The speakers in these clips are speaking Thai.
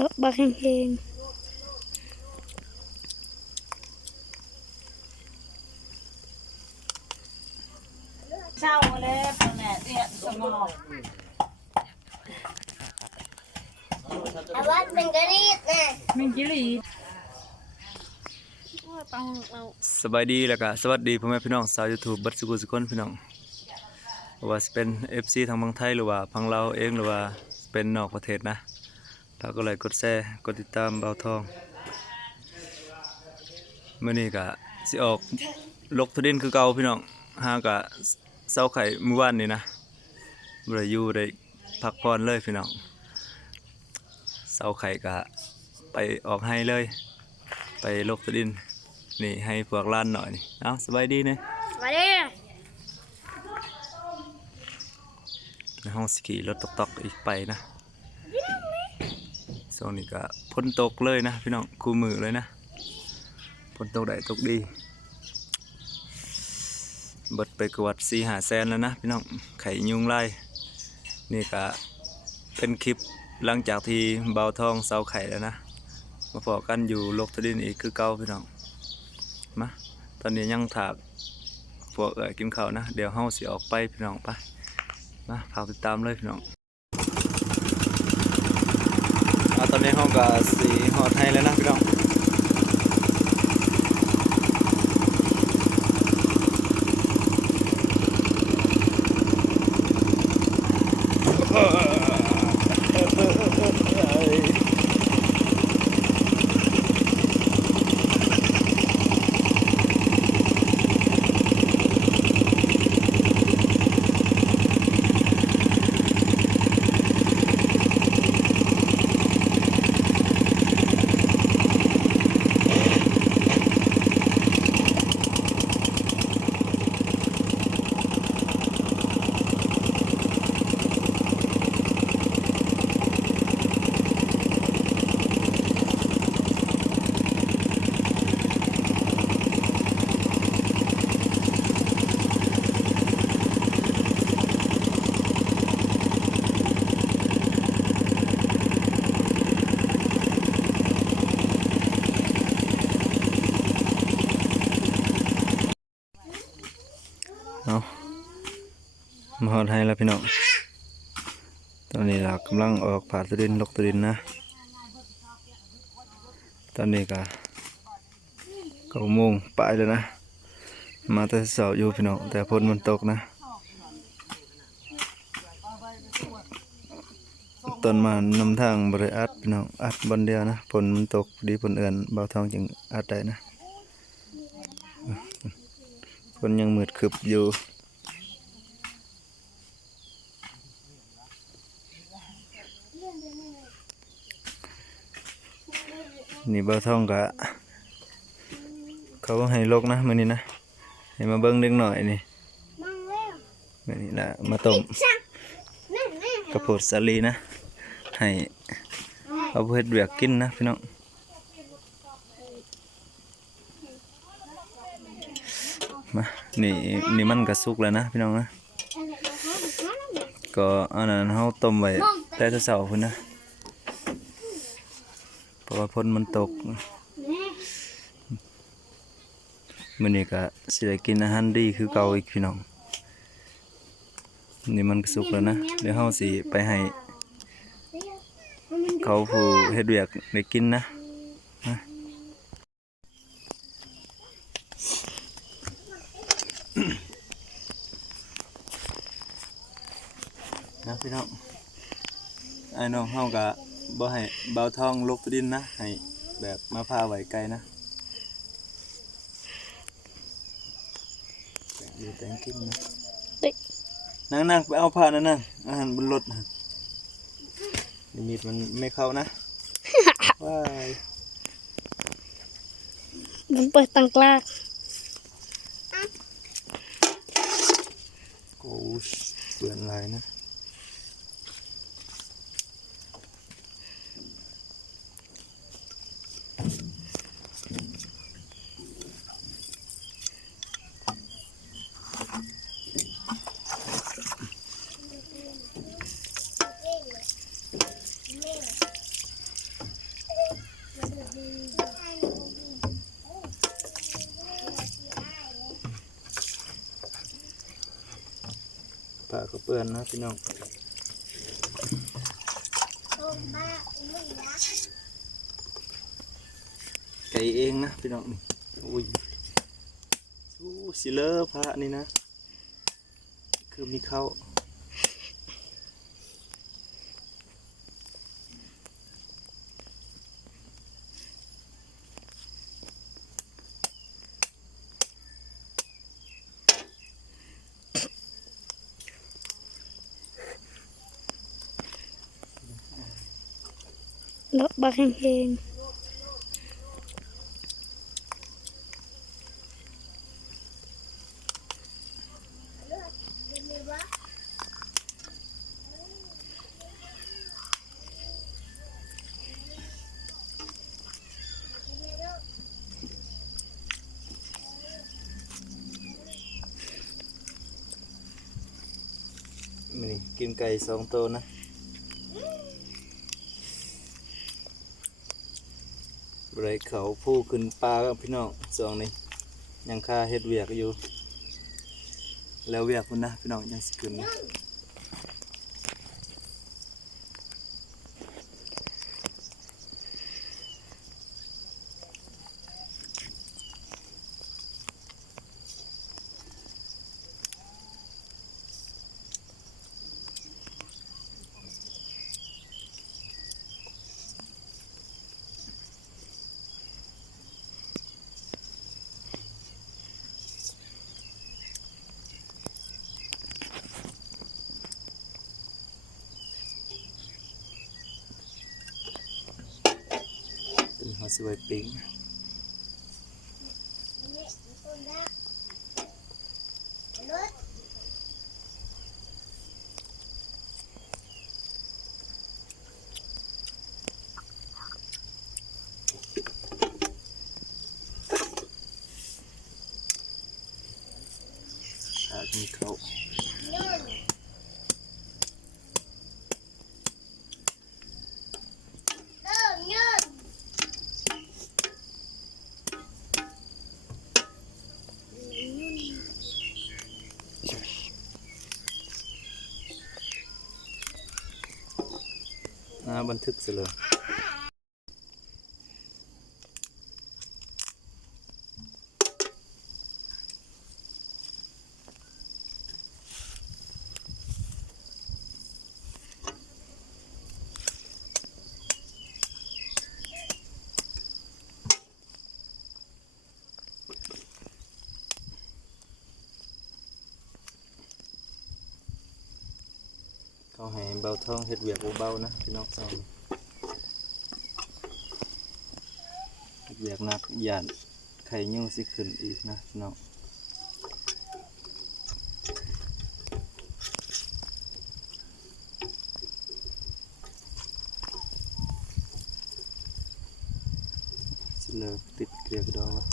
ดอกบักแห้งเช่าเลยแม่เนี่ยสมองแต่ว่าเป็นกะรีดนะ มันจิรี สบายดีแล้วก็สวัสดีพ่อแม่พี่น้องชาว YouTube บัดสุกุสุคนพี่น้องว่าจะเป็น FC ทางบางไทยหรือว่าพังลาวเองหรือว่าเป็นนอกประเทศนะถ้าก็เลยกดแชร์กดติดตามเบาทองมื้อนี้ก็สิออกลกทุดินคือเก่าพี่น้องหากะเซาไข่มื้อวานนี่นะบ่ได้อยู่ได้พักผ่อนเลยพี่น้องเซาไข่ก็ไปออกให้เลยไปลกทุดินนี่ให้พวกล้านหน่อยนี่เอาสบายดีเนี่ย มาดิ ในห้องสกีรถตอกๆอีกไปนะโซนนี้ก็พ้นตกเลยนะพี่น้องคู่มือเลยนะพ้นตกได้ตกดีเบิดไปกวาด4-5 แสนแล้วนะพี่น้องไข่ยุงไล่นี่ก็เป็นคลิปหลังจากที่เบาทองเสาไข่แล้วนะมาพอกันอยู่โลกทดินอีกคือเก่าพี่น้องมาตอนนี้ยังถากพวกกินข้าวนะเดี๋ยวเฮาสิออกไปพี่น้องไปมาพาติดตามเลยพี่น้องตอนนี้เฮาก็สิฮอดให้แล้วนะพี่น้องเอามาฮอดให้แล้วพี่น้องตอนนี้เรากำลังออกผ่าตุดินลกตุดินนะตอนนี้ก็9 โมงปลายแล้วนะมาแต่เช้าอยู่พี่น้องแต่ฝนมันตกนะตอนมานำทางบริอัดพี่น้องอัดบนเดียวนะฝนมันตกดีฝนเอื่อนเบาทองจึงอัดได้นะฝนยังมืดคึบอยู่นี่เบาทองกะเขาให้ลกนะมื้อนี้นะให้มาเบิ่งเล็กหน่อยนี่ มั่งแล้ว มื้อนี้นะมาต้ม นั่นแม่ กระโพดสาลีนะให้เอาไปเฮ็ดเวียกกินนะพี่น้องมานี่มันก็สุกแล้วนะพี่น้องนะก็อันนั้นเฮาต้มไว้แต่เช้าๆพุ่นนะเพราะว่าฝนมันตกมื้อนี้ก็สิได้กินอาหารดีคือเก่าอีกพี่น้องนี่มันก็สุกแล้วนะเดี๋ยวเฮาสิไปให้เขาผู้เฮ็ดเวียกได้กินนะนะพี่น้องไอ้น้องเฮาก็บ่ให้เบาทองลกดินนะให้แบบมาพาไว้ไกลนะอยู่แต่งกินนะนั่งไปเอาผ้านั่นอาหารบนรถนะลิมิตมันไม่เข้านะ ว้าย มันเปิดตังกลาง โอ้ยเปื่อนลายนะ ผ้าก็เปื้อนนะพี่น้อง โอ้บ้ามึงนะ ไก่เองนะพี่น้องนี่อุ้ยอู้สิเลอผ้านี่นะคือมีเข้าดอกบักแห้งนี่กินไก่2 ตัวนะบริเขาผู้ขึ้นปลากับพี่น้องสองนี่ยังค่าเฮ็ดเวียกอยู่แล้วเวียกพุ่นนะพี่น้องยังสิขึ้นนะเป็นหัวสิไว้ปิ้ง เนี่ยคนละรถ ขาดมีเข้า นู่นเดินนู่น บันทึกเสร็จเลยเขาให้เบาท้องเฮ็ดเวียกเบาๆนะพี่น้องสองเฮ็ดเวียกหนักย่านไข่ยุ่งสิขึ้นอีกนะพี่น้องสิเลิกติดเกลียกดองวะ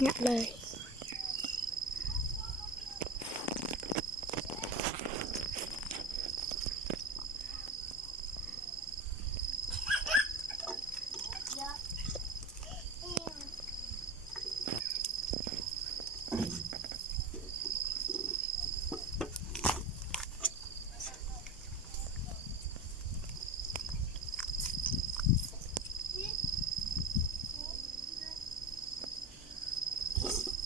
เนี่ยเลย เ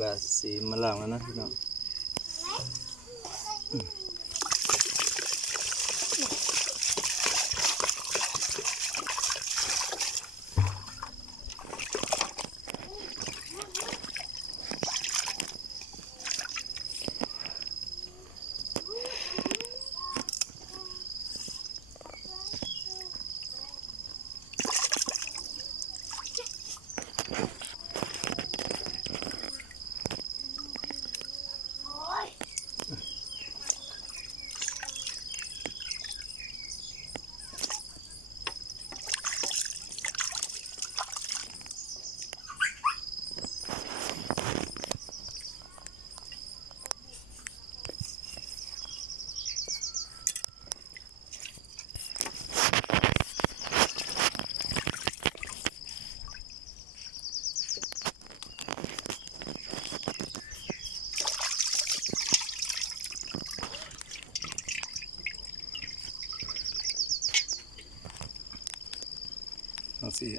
ก็สีมาล้างแล้วนะพี่น้อง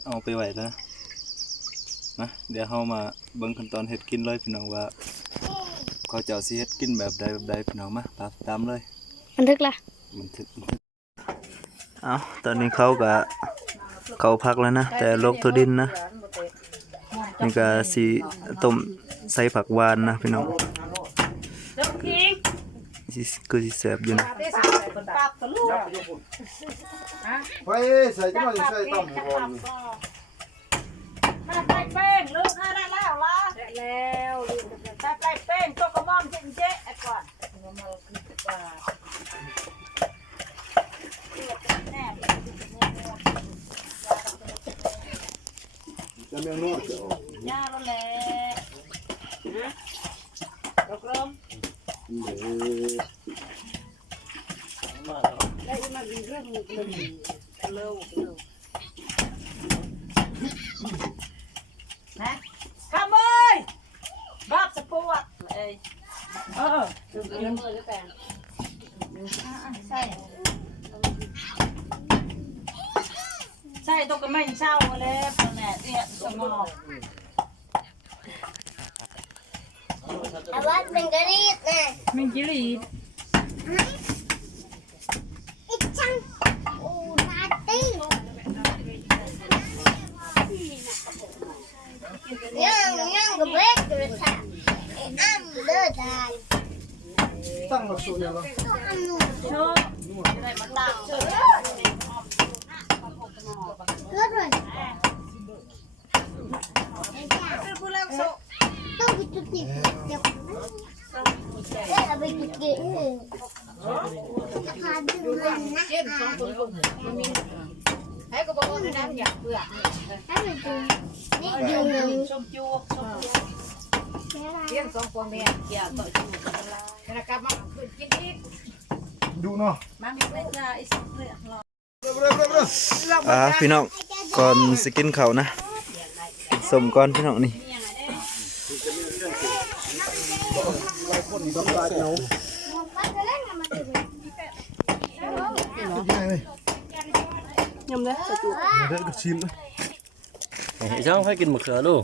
เอาไปไว้แล้วนะเดี๋ยวเรามาเบิ่งขั้นตอนเฮ็ดกินเลยพี่น้องว่าเขาเจ้าสิเฮ็ดกินแบบใดพี่น้องมาตามเลย บันทึกละ มันทึกเอาตอนนี้เขาพักแล้วนะแต่ลกทั่วดินนะนี่ก็สิต้มใส่ผักหวานนะพี่น้องคือสิแซ่บอยู่นะ ไปใส่จังหน่อยใส่ต่ำก่อน ถ้าใส่แป้งลูกได้แล้วล่ะได้แล้วถ้าใส่แป้งก็กระม่อมเจ๊ๆไอ้ก่อนจะเมียนวดจะออก ย่าแล้วแหละตกลงได้มาดีเรื่องเร็วนะขโมยบาปสปวดเอ้ยใช่ตกก็ไม่เช่าเลยแน่เนี่ยสมอง อาวันเป็นกระดิ่งนะ มันจิรีด อีกจังโอ้นาตี้ยังกับเล็กกระสับอ้ำเลือดได้ ตั้งหลักสูตรยังไง โชว์อะไรมาตั้งโชว์ เลือดเลยต้องไปจุดติดเดี๋ยวเราไปจุดติดพาดูมันนะให้ก็บอกว่าน้ำอยากเบื่อให้ไปดูนี่ดูหนึ่ง ชมจู ดูเนาะ มามีเล็กน้อยสักเรื่องรอ พี่น้องก่อนสิกินข้าวนะสมก่อนพี่น้องนี่ ยำเลยสตู เด็กก็ชิม ช่างให้กินมะเขือดู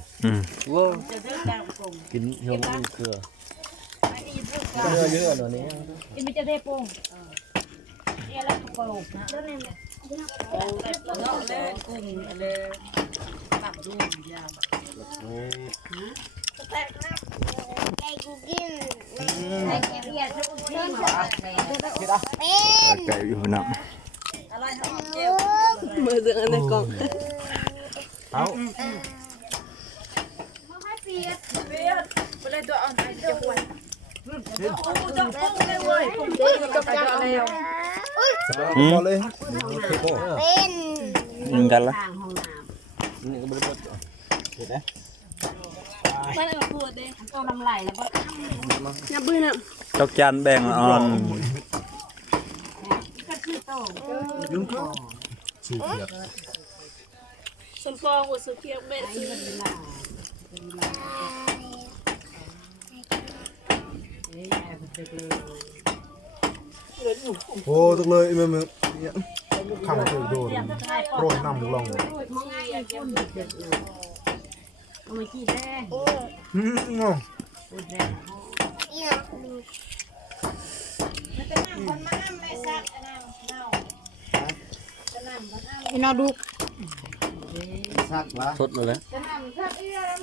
ว้า จะเรื่องการปรุง กินเยอะมะเขือเนื้อเยอะหน่อยนี้ อีมันจะได้ปรุงเนี่ยแล้วปรุงนะโอ้ได้ปรุงเลยกุ้งเลยตับดูยาว ไก่กูกินเป็น ไก่อยู่น้ อะไรหอมเจียว มือเดือนในกล่อง เอา เปียกไปเลยตัวอ่อนจะปวดจะปรุงเลยเว้ยปรุงกับจับแล้ว พอเลย เป็น ำกันละ นี่ก็ไม่ได้เห็นไหม มันเอาปวดเด้ ตัวน้ำไหลแล้วก็ ยำบื้อน่ะ จอกจานแบ่งอ่อน ก็คือโต ยุ่งก็สีเขียว สมปองกับสุเกียบเบ็ดซื้อ โอ้ตกเลยเมื่อเนี่ยข้างเธอโดนโรยน้ำลง พี่น้องดู ซักวะ สดเลย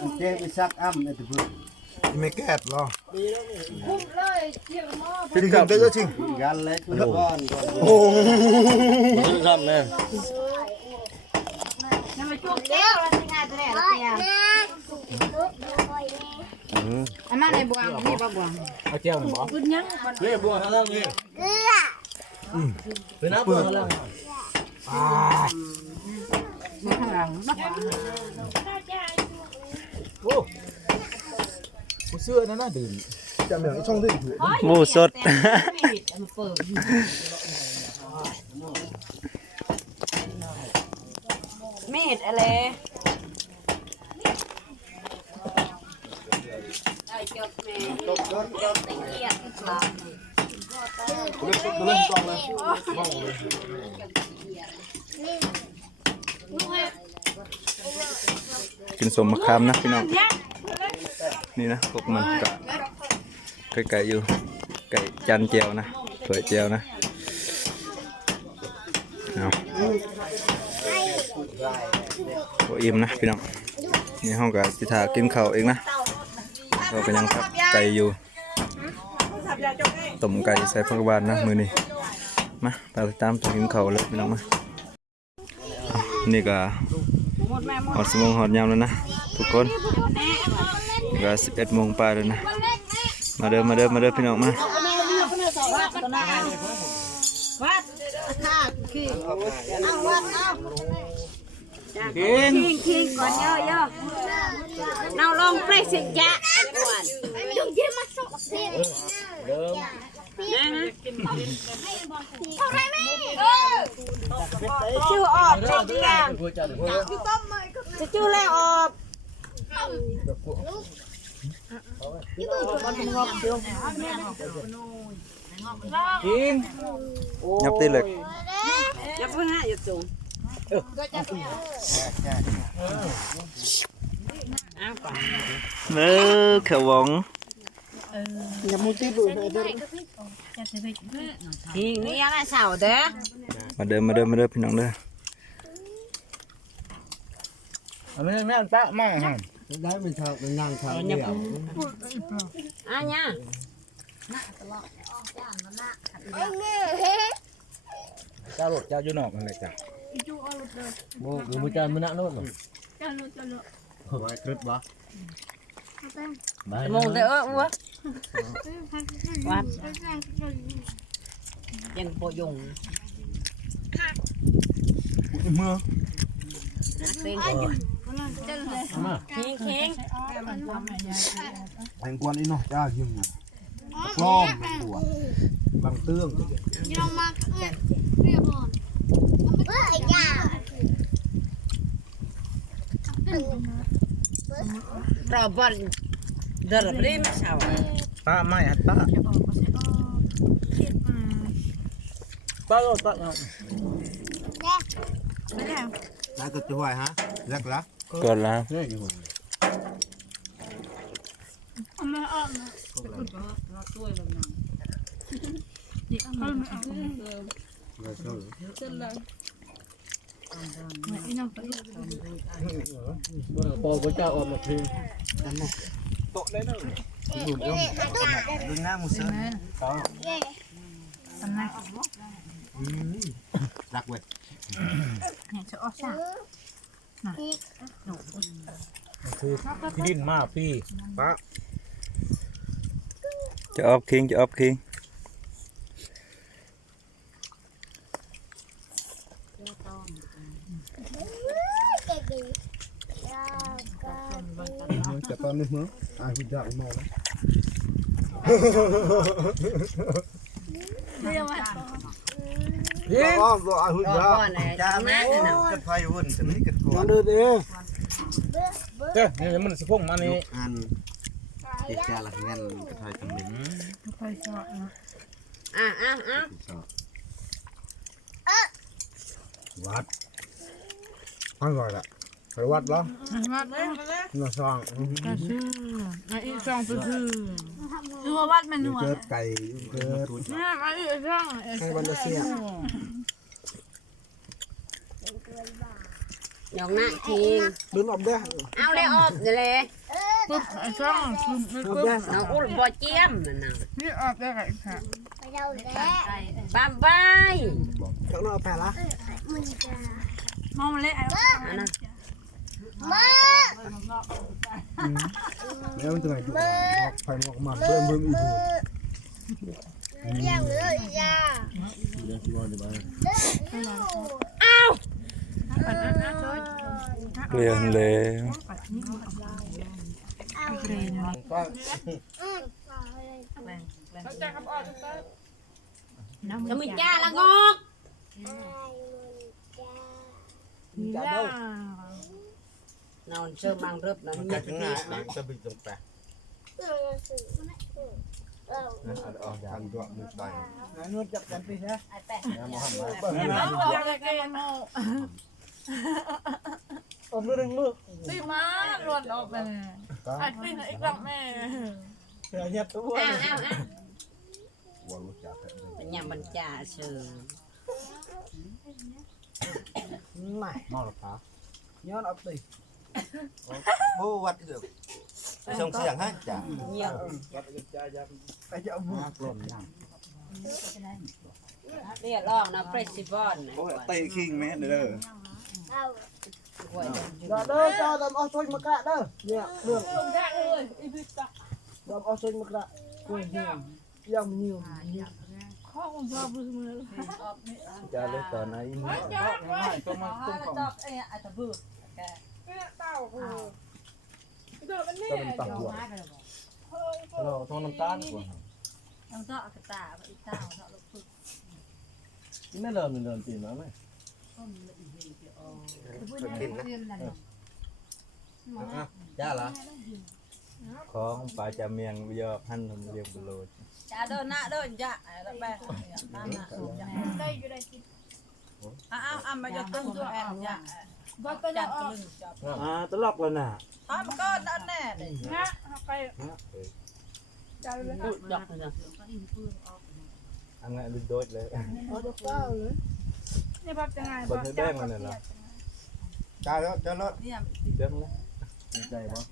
อันเจ๊ไปซักอ้ำไอ้ตัวพึ่งไม่แก้ดหรอจริงๆได้จริงกันเลยคุณก้อนโอ้ สดทำแม่ น้ำมันจุกแก้วแล้วงานจะได้แล้วอันนั้นในบวงนี่ปลาบวง เอาเจียวหน่อยบ่เรียบบัวทั้งนั้นนี่เป็นน้ำบัวทั้งนั้น มาข้างหลัง โหเสื้อนั่นน่ะดื่มจำเหนือช่องดื่ม หมูสด เม็ดอะไร กินสมมะขามนะพี่น้องนี่นะพวกมันก็ไก่อยู่ไก่จานเจียวนะเผือเจียวนะเอาโออิ่มนะพี่น้องนี่ห้องกับสิทากินข้าวเองนะเราก็ยังทับไก่อยู่ต้มไก่ใส่ผักหวานนะมือนี้มาไปตามตัวกินข้าวเลยพี่น้องมานี่ก็หอดสมงหอดยามแล้วนะทุกคนนี่ก็11 โมงปลายแล้วนะมาเด้อพี่น้องมา วัดท่าคือเอาวัดเอาคิงก่อนเยอะๆเราลองเปรสิจ้ะก่อนชื่อออกชื่อเดียงจะชื่อแล้วออกยับตีเหล็ก อย่าเพิ่งนะอย่าจุ่ม เนื้อขวง นี่อะไรสาวเด้อ มาเด้อพี่น้องเด้อ ไม่แม่ตะมาฮะ ได้เป็นชาวเป็นนางชาวเดียว อ่ะเนี่ย เจ้ารถเจ้าอยู่นอกอะไรจ้ะโบ้หรือมือจานมือหน้าโน่นหรอไว้ครึบวะ มองเด้อวะวัดยังโปยง เมื่อ มา คิง แตงกวนอีเนาะจ้าหิมพร้อมตัวบางเตื้อง เราบอลเดินริมสาว ตาไม่ฮัตตาตาโลตาเนาะ แล้วก็จะไหวฮะรักละ ก่อนแล้ว นี่อยู่ พอพระเจ้าออกมาที โตได้เลยดูเรื่องดูหน้ามุสลิมรักเว้ย คือดินมาพี่ป้า จะออฟคิงจะตอนนี้มั้งคุณจ่ายมาแล้วอ้อมรอคุณจ่ายจ้าแม่กันไฟวุ่นจะไม่กันก่อนเดินเอง เจ้านี่มันสะพงมานี่ อันเด็กแก่ละเงินกระไทยตำหนิ วัดฟังก่อนละ ไปวัดเหรอ มาเลย น่าสร้าง อีกช่องคือดูวัดมัน อยู่ หัว เกิดไก่เกิด เนี่ยมาอีกช่อง ให้วันละเสีย หยอกหน้าทิ้ง เดินออกได้ เอาเลยออกเดี๋ยวเลย ปุ๊บช่อง ออกได้ น้องอุ้มบ่เจียมนั่นน่ะ นี่ออกได้ไงค่ะ ไปเดาแล้ว บ๊ายบาย ข้างนอกแปลละ มึงจะ มองมาเลย อันนั้น มา แล้วมันจะไหนดูไฟออกมาเบิ่มอีก เรียกเลยจ้า เรื่องที่ว่าจะไป เรียนแล้ว ก็ จะมีจ้าละงอก จะเด้อน อนเชื่อมังรึบนะ มัน มี จะถึงไหนจะบินตรงไปออกจากตัวมือไปนู่นจับกันไปนะมหันมาเปิดนะอมเรื่องมือ ตีมาหล่นออกไปไอ้ตีอีกหลังแม่ เสียเงียบตัว อ้าว ว่ารู้จักกัน เป็นยามบรรจาเชื่อ ไม่มองหรอปะย้อนเอาไปโอ้วัดเดือดไปส่งเสียงให้จ้ะ เงียบ ไปจะเอาบุกหล่นยัง เรียกร้องนะเฟสติวัลนะ โอ้ยเตะคิงแม่เด้อ เอา เด้อเจ้าดำเอาซอยมากระเด้อเนี่ยเรื่องดำเอาซอยมากระกล้วยเหี่ยวย่ำนิ่ว ข้อของพ่อพูดมือ จะเล่นตอนไหน ตัวมันตุ้มของอาจจะบื้อแกเต่าเดินมันนี่ ก็เป็นตับหัวเราทองน้ำตาลก่อน ต้องเจาะกระตาอีกเต่าเจาะลูกฝึก นี่ไม่เริ่มเริ่มตีมาไหมจ้าละ ของปลาจาเมียงยอกหั่นทำเรียงบุโรด จะเดินหน้าเดินจะแล้วแบกตามหน้าได้อยู่ได้กินอ้าวมาจะตึ้งตัวแอนจะจับตึ้งจับ ตลกแล้วน่ะ มันก็นั่นแน่เลยนะไปจับเลย ดอกนะ อันนั้นดูโดดเลย เอาดอกเก้าเลย นี่พับยังไง บนแดงมันน่ะเนาะ จ้าแล้วจ้าแล้ว เนี่ย เด้งเลย ใจปะ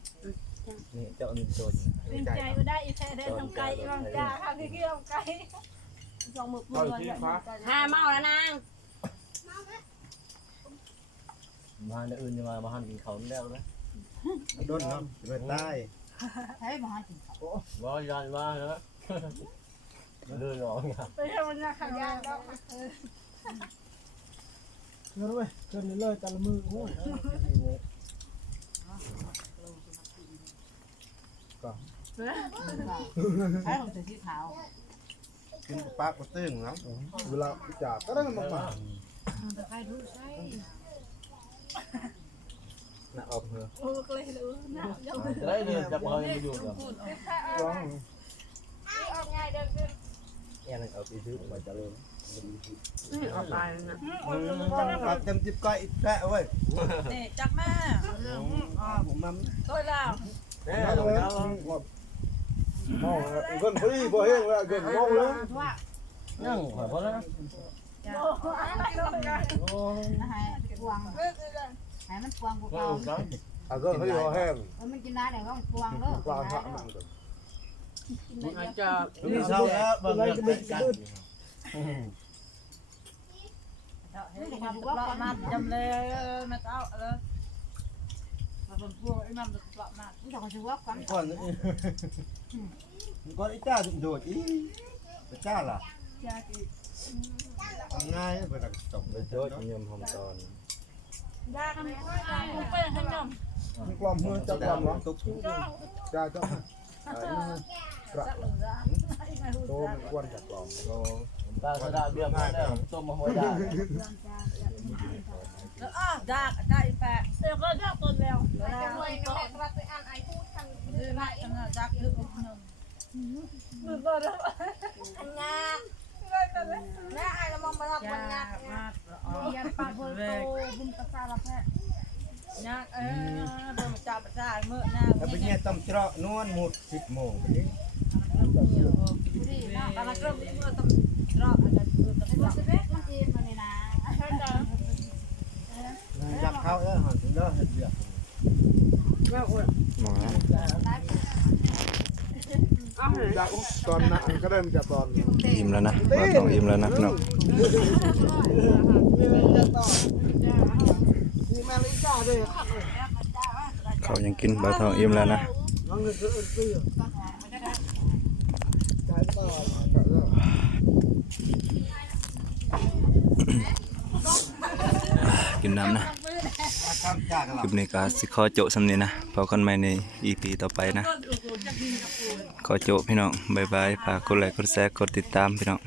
นี่เจ้าอันนี้โดด เป็นใจก็ได้อีแค่ได้ทำไก่บางจ้าค่ะพี่เกี่ยวไก่สองมือปืน ห้าเมาแล้วนาง มาในอื่นยังมาหันกินเขาไม่ได้เลยโดนเนาะเป็นใต้ ใช่มาจริง ว่ายันว่าเนาะเดินร้องอย่าง ไปทำมันนะขันยาแล้ว เกินเว้ยเกินเลยแต่ละมือโอ้ย ใช่ของเสือสีขาว กินปลากระตึ้งเนาะ เวลาจากก็ได้มา แต่ใครรู้ใช่ น่ะออกเหอะ โอ้ก็เลยรู้นะยัง จะได้เดินจับเขาอยู่กับ ร้อง ออกง่ายเดิน แอนเอาไปซื้อมาจะลง ออกไปนะ ปเต็มจิบก้อยอีกแท้เว้ย นี่จักแม่ ผมมัน ตัวแล้ว แน่ มองเลยมองเกินพอดีพอแห้งแล้วเกินมองเลย นั่งพอแล้ว โอ้ย พวงให้มันพวงกู ก็ เก่า ครับ อ่ะก็เขาพอแห้ง มันกินได้เดี๋ยวมันพวงเด้อ ปลาพระมัน อาจจะ นี่เศร้าแล้วบางเรื่องเป็นกัน ความตะมาจำเลยมาเต้าเลยมาเป็นพวกไอ้มันตะมา มันต้องชื่อว่าความ ก่อนก่อนไอ้จ้าโดดอีจ้าล่ะ ยากี ง่ายไปตักตก ไปโดดยมหอมตอน ยาทำไปขนม กลอมมือจับกลอมเหรอ ตุก จ้าจ้าพระโตมันควรจับกลอม ตาสะดาเบี้ยง่ายได้ต้มมาหัวได้ แล้วด่าได้แปะเดี๋ยวก็ด่าตัวแล้วจะรวยก็รับไปอ่านไอ้พูดทางดื้อมากจังเลยจักดื้อขนมมือก็ได้งาแม่ไอ้ละมองมาทำวันงานเรียนปาโพโตบุญตะซาละแพะ เนี่ยเบิ่งจับประสาทมื้อหน้า แล้วไปเนี่ยต้มเจาะนวลหมด10 โมงนี้ ตอนนั้นก็มื้อต้องรอบอันนั้นมื้อต้องรอบ สเปคมันจีนมาเลยนะ จับเข้าหันถึงเด้อเฮ็ดเวียก จากตอนนั้นก็เริ่มจากตอน อิ่มแล้วนะบ่าวทองอิ่มแล้วนะพี่น้อง มีแมลิซ่าด้วยครับ เขายังกินบ่าวทองอิ่มแล้วนะ น้องนึกคือตื้อใจต่อ กินน้ำนะคลิปนี้ก็สิขอโจะสำนี้นะพบกันใหม่ใน EP ต่อไปนะขอโจะพี่น้องบ๊ายบายฝากกดไลค์กดแชร์กดติดตามพี่น้อง